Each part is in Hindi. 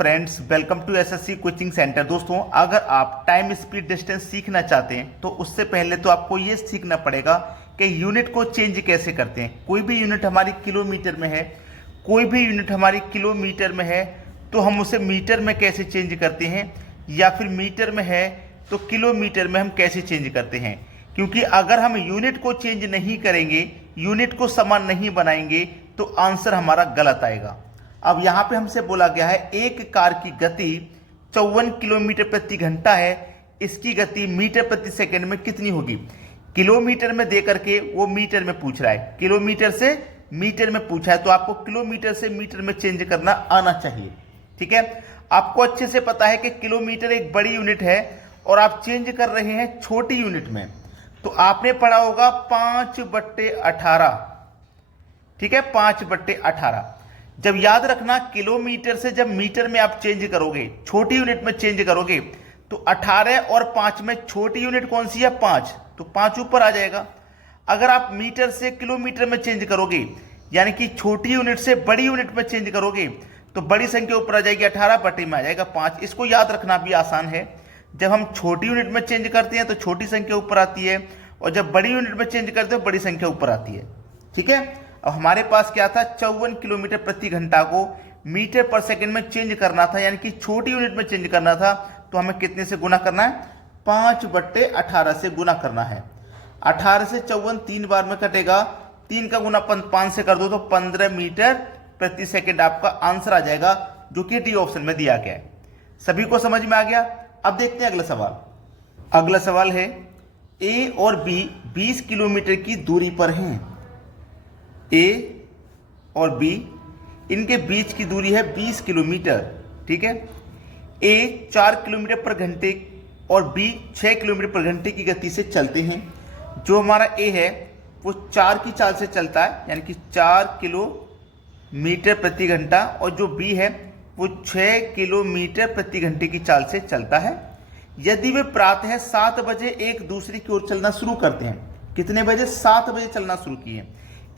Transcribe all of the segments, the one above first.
Friends, welcome to SSC coaching centre. दोस्तों, अगर आप टाइम स्पीड डिस्टेंस सीखना चाहते हैं तो उससे पहले तो आपको ये सीखना पड़ेगा कि यूनिट को चेंज कैसे करते हैं। कोई भी यूनिट हमारी किलोमीटर में है, कोई भी यूनिट हमारी किलोमीटर में है तो हम उसे मीटर में कैसे चेंज करते हैं, या फिर मीटर में है तो किलोमीटर में हम कैसे चेंज करते हैं। क्योंकि अगर हम यूनिट को चेंज नहीं करेंगे, यूनिट को समान नहीं बनाएंगे तो आंसर हमारा गलत आएगा। अब यहाँ पे हमसे बोला गया है एक कार की गति 54 किलोमीटर प्रति घंटा है, इसकी गति मीटर प्रति सेकंड में कितनी होगी। किलोमीटर में दे करके वो मीटर में पूछ रहा है, किलोमीटर से मीटर में पूछा है तो आपको किलोमीटर से मीटर में चेंज करना आना चाहिए। ठीक है, आपको अच्छे से पता है कि किलोमीटर एक बड़ी यूनिट है और आप चेंज कर रहे हैं छोटी यूनिट में, तो आपने पढ़ा होगा 5/18। ठीक है, 5/18। जब याद रखना, किलोमीटर से जब मीटर में आप चेंज करोगे, छोटी यूनिट में चेंज करोगे, तो 18 और 5 में छोटी यूनिट कौन सी है, 5, तो 5 ऊपर आ जाएगा। अगर आप मीटर से किलोमीटर में चेंज करोगे, यानी कि छोटी यूनिट से बड़ी यूनिट में चेंज करोगे, तो बड़ी संख्या ऊपर आ जाएगी, 18 बटे में आ जाएगा 5। इसको याद रखना भी आसान है। जब हम छोटी यूनिट में चेंज करते हैं तो छोटी संख्या ऊपर आती है, और जब बड़ी यूनिट में चेंज करते हैं बड़ी संख्या ऊपर आती है। ठीक है, अब हमारे पास क्या था, 54 किलोमीटर प्रति घंटा को मीटर पर सेकंड में चेंज करना था, यानी कि छोटी यूनिट में चेंज करना था, तो हमें कितने से गुना करना है, 5/18 से गुना करना है। 18 से 54 3 बार में कटेगा, 3 का गुना 5 से कर दो तो 15 मीटर प्रति सेकंड आपका आंसर आ जाएगा, जो कि डी ऑप्शन में दिया गया है। सभी को समझ में आ गया। अब देखते हैं अगला सवाल। अगला सवाल है, ए और बी 20 किलोमीटर की दूरी पर हैं। ए और बी, इनके बीच की दूरी है 20 किलोमीटर। ठीक है, ए 4 किलोमीटर पर घंटे और बी 6 किलोमीटर पर घंटे की गति से चलते हैं। जो हमारा ए है वो 4 की चाल से चलता है, यानी कि 4 किलोमीटर प्रति घंटा, और जो बी है वो 6 किलोमीटर प्रति घंटे की चाल से चलता है। यदि वे प्रातः 7 बजे एक दूसरे की ओर चलना शुरू करते हैं। कितने बजे, 7 बजे चलना शुरू किए।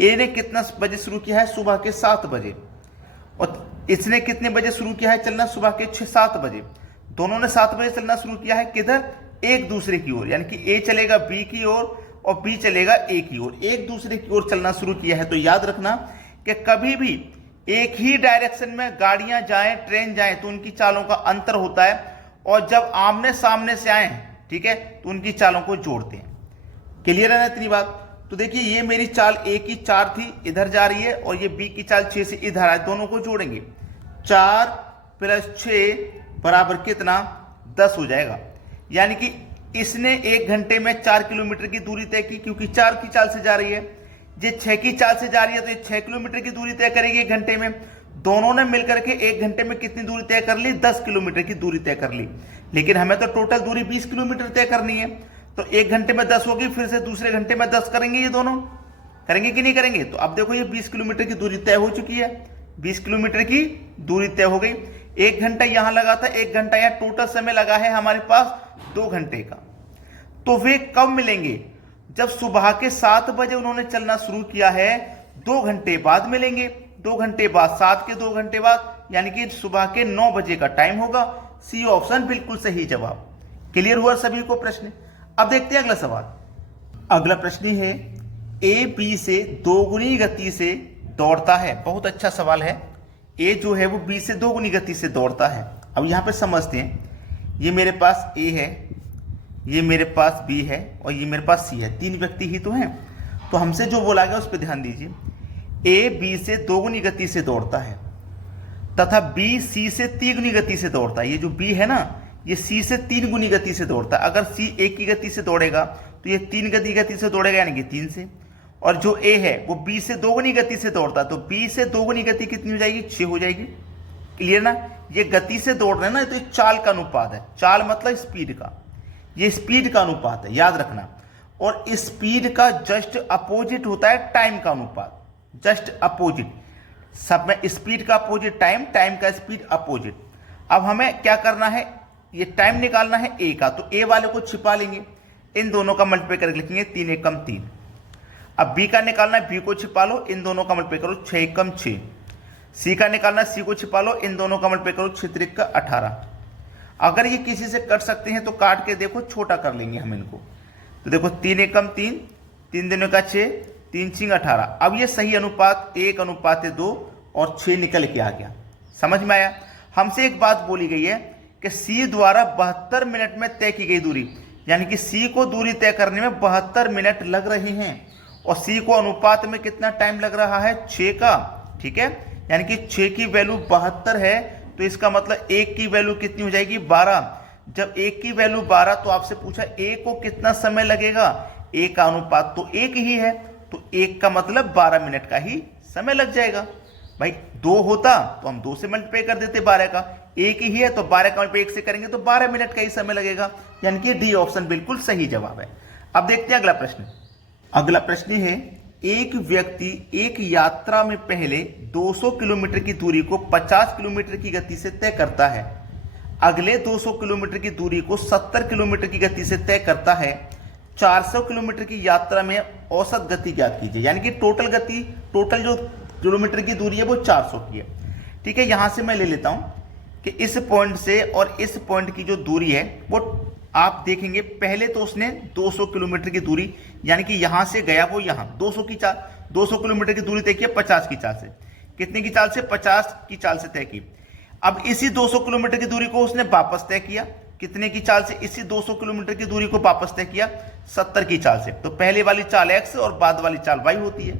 ए ने कितना बजे शुरू किया है, सुबह के 7 बजे, और इसने कितने बजे शुरू किया है चलना, सुबह के 7 बजे। दोनों ने 7 बजे चलना शुरू किया है, किधर, एक दूसरे की ओर, यानी कि ए चलेगा बी की ओर और बी चलेगा ए की ओर, एक दूसरे की ओर चलना शुरू किया है। तो याद रखना कि कभी भी एक ही डायरेक्शन में गाड़ियां जाएं, ट्रेन जाएं, तो उनकी चालों का अंतर होता है, और जब आमने सामने से आए, ठीक है, तो उनकी चालों को जोड़ते हैं। क्लियर है ना इतनी बात। तो देखिए, ये मेरी चाल ए की 4 थी, इधर जा रही है, और ये बी की चाल 6 से इधर आए, दोनों को जोड़ेंगे। 4 + 6 बराबर कितना, 10 हो जाएगा। यानी कि इसने 1 घंटे में 4 किलोमीटर की दूरी तय की, क्योंकि 4 की चाल से जा रही है। ये 6 की चाल से जा रही है तो ये 6 किलोमीटर की दूरी तय करेगी 1 घंटे में। दोनों ने मिलकर के 1 घंटे में कितनी दूरी तय कर ली, 10 किलोमीटर की दूरी तय कर ली। लेकिन हमें तो टोटल दूरी 20 किलोमीटर तय करनी है, तो 1 घंटे में 10 होगी, फिर से दूसरे घंटे में 10 करेंगे। ये दोनों करेंगे कि नहीं करेंगे। तो अब देखो, ये 20 किलोमीटर की दूरी तय हो चुकी है, 20 किलोमीटर की दूरी तय हो गई। 1 घंटा यहां लगा था, 1 घंटा यहां, टोटल समय लगा है हमारे पास 2 घंटे का। तो वे कब मिलेंगे, जब सुबह के 7 बजे उन्होंने चलना शुरू किया है, 2 घंटे बाद मिलेंगे। 2 घंटे बाद, 7 के 2 घंटे बाद, यानी कि सुबह के 9 बजे का टाइम होगा। सी ऑप्शन बिल्कुल सही जवाब। क्लियर हुआ सभी को प्रश्न। अब देखते हैं अगला सवाल। अगला प्रश्न है, ए बी से 2 गुनी गति से दौड़ता है। बहुत अच्छा सवाल है। ए जो है वो बी से 2 गुनी गति से दौड़ता है। अब यहां पे समझते हैं, ये मेरे पास ए है, ये मेरे पास बी है, और ये मेरे पास सी है। 3 व्यक्ति ही तो हैं। तो हमसे जो बोला गया उस पर ध्यान दीजिए। ए बी से 2 गुनी गति से दौड़ता है, तथा बी सी से 3 गुनी गति से दौड़ता है। ये जो बी है ना, ये सी से 3 गुनी गति से दौड़ता है। अगर सी ए की गति से दौड़ेगा तो ये 3 गति से दौड़ेगा, यानी कि 3 से। और जो ए है वो बी से 2 गुनी गति से दौड़ता है, तो बी से 2 गुनी गति कितनी हो जाएगी, 6 हो जाएगी। क्लियर ना। ये गति से दौड़ रहे हैं ना, तो ये चाल का अनुपात है। चाल मतलब स्पीड का, ये स्पीड का अनुपात है, याद रखना। और स्पीड का जस्ट अपोजिट होता है टाइम का अनुपात, जस्ट अपोजिट। सब में स्पीड का अपोजिट टाइम, टाइम का स्पीड अपोजिट। अब हमें क्या करना है, ये टाइम निकालना है ए का, तो ए वाले को छिपा लेंगे, इन दोनों का मल्टीप्लाई करके लिखेंगे 3 एकम 3। अब बी का निकालना है, बी को छिपा लो, इन दोनों का मल्टीप्लाई करो 6 एकम 6। सी का निकालना, सी को छिपा लो, इन दोनों का मल्टीप्लाई करो, 6 त्रिक का 18। अगर ये किसी से कट सकते हैं तो काट के देखो, छोटा कर लेंगे हम इनको। तो देखो 3 एकम 3, 3 दूनी का 6, 3 6 18। अब ये सही अनुपात 1:2 और 6 निकल के आ गया। समझ में आया? हमसे एक बात बोली गई है कि सी द्वारा 72 मिनट में तय की गई दूरी, यानी कि सी को दूरी तय करने में 72 मिनट लग रहे हैं और सी को अनुपात में कितना टाइम लग रहा है, 6 का। ठीक है, यानी कि 6 की वैल्यू 72 है, तो इसका मतलब 1 की वैल्यू कितनी हो जाएगी, 12। जब 1 की वैल्यू 12, तो आपसे पूछा ए को कितना समय लगेगा, ए का अनुपात तो 1 ही है, तो 1 का मतलब 12 मिनट का ही समय लग जाएगा। भाई 2 होता तो हम 2 से मल्टीप्लाई कर देते 12 का, 1 ही है तो 12 का मल्टीप्लाई 1 से करेंगे तो 12 मिनट का ही समय लगेगा, यानी कि डी ऑप्शन बिल्कुल सही जवाब है। अब देखते हैं अगला प्रश्न। अगला प्रश्न है, एक व्यक्ति एक यात्रा में पहले 200 किलोमीटर की दूरी को 50 किलोमीटर की गति से तय करता है, अगले 200 किलोमीटर की दूरी को 70 किलोमीटर की गति से तय करता है, 400 किलोमीटर की यात्रा में औसत गति ज्ञात कीजिए। यानी कि टोटल जो किलोमीटर की दूरी है वो 400 की है। ठीक है, यहां से मैं ले लेता हूं कि इस पॉइंट से और इस पॉइंट की जो दूरी है वो आप देखेंगे, पहले तो उसने 200 किलोमीटर की दूरी, यानी कि यहां से गया वो यहां 200 किलोमीटर की दूरी तय की 50 की चाल से। कितने की चाल से, 50 की चाल से तय की। अब इसी 200 किलोमीटर की दूरी को उसने वापस तय किया, कितने की चाल से, इसी 200 किलोमीटर की दूरी को वापस तय किया 70 की चाल से। तो पहले वाली चाल x और बाद वाली चाल y होती है।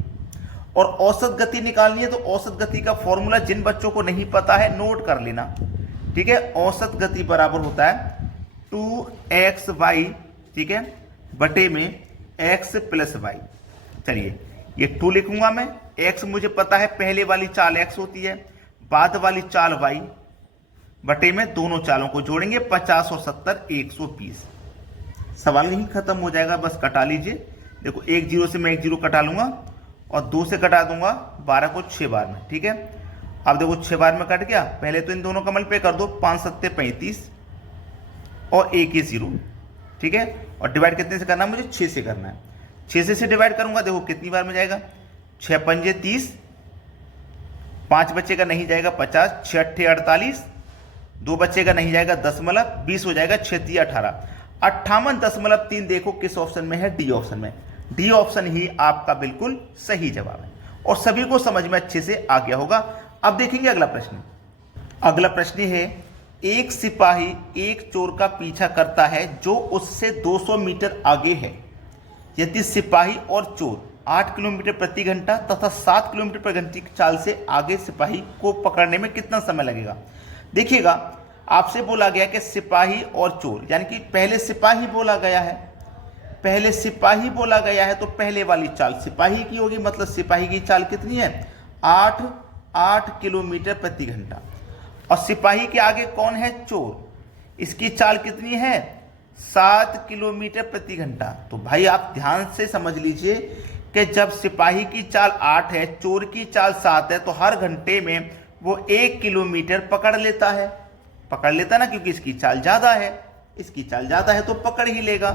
और औसत गति निकालनी है, तो औसत गति का फॉर्मूला जिन बच्चों को नहीं पता है नोट कर लेना। ठीक है, औसत गति बराबर होता है 2xy, ठीक है, बटे में x प्लस y। चलिए ये 2 लिखूंगा मैं, x मुझे पता है, पहले वाली चाल x होती है, बाद वाली चाल y, बटे में दोनों चालों को जोड़ेंगे 50 और 70 120। सवाल यहीं खत्म हो जाएगा, बस कटा लीजिए। देखो 1 0 से मैं 1 0 कटा लूंगा और 2 से कटा दूंगा 12 को 6 बार में। ठीक है, अब देखो 6 बार में कट गया, पहले तो इन दोनों का मल्टीप्लाई कर दो, 5 7 35 और 1 ये 0। ठीक है, और डिवाइड कितने से करना है, मुझे 6 से करना है। 6 से डिवाइड करूंगा, देखो कितनी बार में जाएगा, 6 पंजे 30, 5 बच्चे का नहीं जाएगा 50, 6 अट्ठे 48, 2 बच्चे का नहीं जाएगा 10 हो जाएगा, 6 3 18, 58.3। देखो किस ऑप्शन में है, डी ऑप्शन में। डी ऑप्शन ही आपका बिल्कुल सही जवाब है और सभी को समझ में अच्छे से आ गया होगा। अब देखेंगे अगला प्रश्न। अगला प्रश्न है, एक सिपाही एक चोर का पीछा करता है जो उससे 200 मीटर आगे है। यदि सिपाही और चोर 8 किलोमीटर प्रति घंटा तथा 7 किलोमीटर प्रति घंटे की चाल से आगे सिपाही को पकड़ने में कितना समय लगेगा। देखिएगा, आपसे बोला गया कि सिपाही और चोर, यानी कि पहले सिपाही बोला गया है, तो पहले वाली चाल सिपाही की होगी, मतलब सिपाही की चाल कितनी है, 8 किलोमीटर प्रति घंटा। और सिपाही के आगे कौन है, चोर, इसकी चाल कितनी है, 7 किलोमीटर प्रति घंटा। तो भाई आप ध्यान से समझ लीजिए कि जब सिपाही की चाल 8 है, चोर की चाल 7 है, तो हर घंटे में वो 1 किलोमीटर पकड़ लेता ना, क्योंकि इसकी चाल ज्यादा है, तो पकड़ ही लेगा।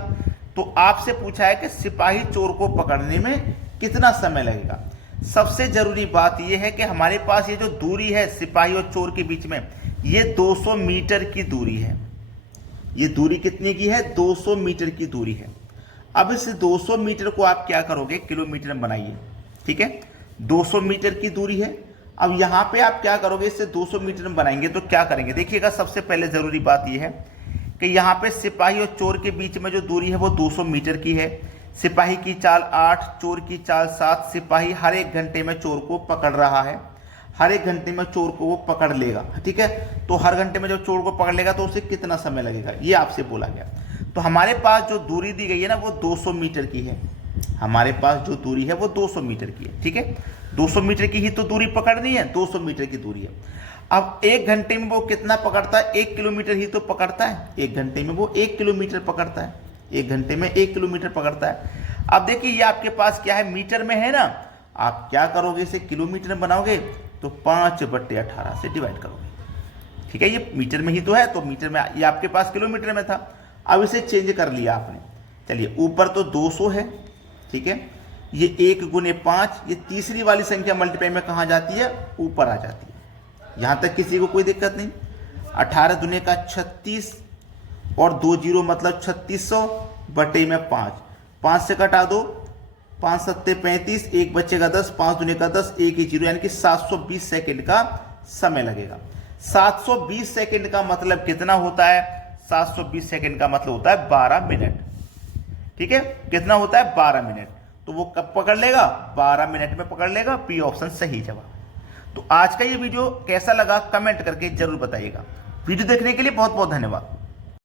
तो आपसे पूछा है कि सिपाही चोर को पकड़ने में कितना समय लगेगा। सबसे जरूरी बात यह है कि हमारे पास ये जो दूरी है सिपाही और चोर के बीच में, ये 200 मीटर की दूरी है। ये दूरी कितने की है, 200 मीटर की दूरी है। अब इस 200 मीटर को आप क्या करोगे, किलोमीटर में बनाइए। ठीक है, 200 मीटर की दूरी है। अब यहां पे आप क्या करोगे, इससे 200 मीटर में बनाएंगे तो क्या करेंगे। देखिएगा, सबसे पहले जरूरी बात यह है कि यहां पे सिपाही और चोर के बीच में जो दूरी है वो 200 मीटर की है। सिपाही की चाल 8, चोर की चाल 7। सिपाही हर 1 घंटे में चोर को पकड़ रहा है, हर 1 घंटे में चोर को वो पकड़ लेगा। ठीक है, तो हर घंटे में जब चोर को पकड़ लेगा तो उसे कितना समय लगेगा, ये आपसे बोला गया। तो हमारे पास जो दूरी दी गई है ना, वो 200 मीटर की है। हमारे पास जो दूरी है वो 200 मीटर की है। ठीक है, 200 मीटर की ही तो दूरी पकड़नी है, 200 मीटर की दूरी है। अब 1 घंटे में वो कितना पकड़ता है, 1 किलोमीटर ही तो पकड़ता है। 1 घंटे में वो 1 किलोमीटर पकड़ता है, 1 घंटे में 1 किलोमीटर पकड़ता है। अब देखिए, ये आपके पास क्या है, मीटर में है ना, आप क्या करोगे, इसे किलोमीटर में बनाओगे तो 5/18 से डिवाइड करोगे। ठीक है, ये मीटर में ही तो है, तो मीटर में, ये आपके पास किलोमीटर में था, अब इसे चेंज कर लिया आपने। चलिए, ऊपर तो 200 है, ठीक है, ये 1 × 5, ये तीसरी वाली संख्या मल्टीप्लाई में कहाँ जाती है, ऊपर आ जाती है। यहां तक किसी को कोई दिक्कत नहीं। 18 दुनिया का 36 और 2 जीरो मतलब 3600 बटे में 5 से कटा दो, 5 सत्ते 35, एक बचेगा 10, 5 दुनिया का 10, एक ही जीरो, यानी कि 720 सेकेंड का समय लगेगा। 720 सेकेंड का मतलब कितना होता है? 720 सेकेंड का मतलब होता है 12 मिनट। ठीक है, कितना होता है? 12 मिनट। तो वो कब पकड़ लेगा? 12 मिनट में पकड़ लेगा। पी ऑप्शन सही जवाब। तो आज का ये वीडियो कैसा लगा कमेंट करके जरूर बताइएगा। वीडियो देखने के लिए बहुत बहुत धन्यवाद।